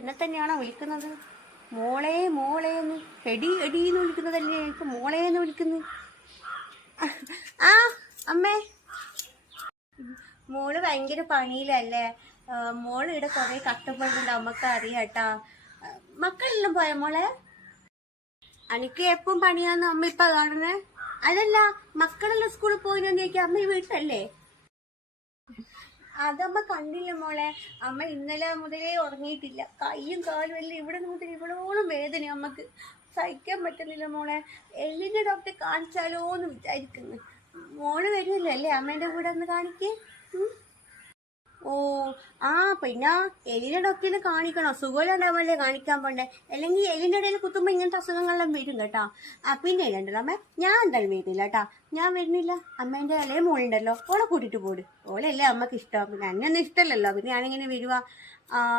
എന്നെ തന്നെയാണോ വിളിക്കുന്നത്? മോളെ മോളെ എന്ന് എടി എടി എന്ന് വിളിക്കുന്നതല്ലേ എനിക്ക് മോളെ എന്ന് വിളിക്കുന്നു. ആ അമ്മേ, മോള് ഭയങ്കര പണിയിലല്ലേ? മോള് ഇവിടെ കുറെ കഷ്ടപ്പെടുന്നുണ്ട്, അമ്മക്ക് അറിയാട്ടാ. മക്കളെല്ലാം പോയ മോളെ? എനിക്ക് എപ്പം പണിയാന്ന് അമ്മ ഇപ്പൊ കാണുന്നേ. അതല്ല, മക്കളെല്ലാം സ്കൂളിൽ പോയിന്ന് ചോദിക്കാം, അമ്മ ഈ വീട്ടിലല്ലേ? അതമ്മ കണ്ടില്ല മോളെ. അമ്മ ഇന്നലെ മുതലേ ഉറങ്ങിയിട്ടില്ല. കൈയും കാലും എല്ലാം ഇവിടെ മുതൽ ഇവളോളം വേദന അമ്മക്ക് സഹിക്കാൻ പറ്റുന്നില്ല മോളെ. എല്ലിന്റെ ഡോക്ടറെ കാണിച്ചാലോ എന്ന് വിചാരിക്കുന്നു. മോള് വരുമല്ലോ അല്ലേ അമ്മേന്റെ കൂടെ ഒന്ന് കാണിക്കേ? ഓ ആ, പിന്നെ എലിന്റെ ഡോക്ടറിനെ കാണിക്കണോ? സുഖമില്ലാണ്ടാവല്ലേ കാണിക്കാൻ പോണ്ടേ? അല്ലെങ്കിൽ എലിന്റെ ഇടയിൽ കുത്തുമ്പോ ഇങ്ങനത്തെ അസുഖങ്ങളെല്ലാം വരും കേട്ടാ. പിന്നെ ഉണ്ടല്ലോ അമ്മ, ഞാൻ എന്തായാലും വരുന്നില്ല കേട്ടാ. ഞാൻ വരുന്നില്ല. അമ്മേന്റെ ഇളയ മോളുണ്ടല്ലോ, ഓളെ കൂട്ടിട്ട് പോട്. ഓളല്ലേ അമ്മക്ക് ഇഷ്ടം, പിന്നെ അന്നൊന്നും ഇഷ്ടമല്ലല്ലോ, പിന്നെ ഞാനിങ്ങനെ വരുവാ.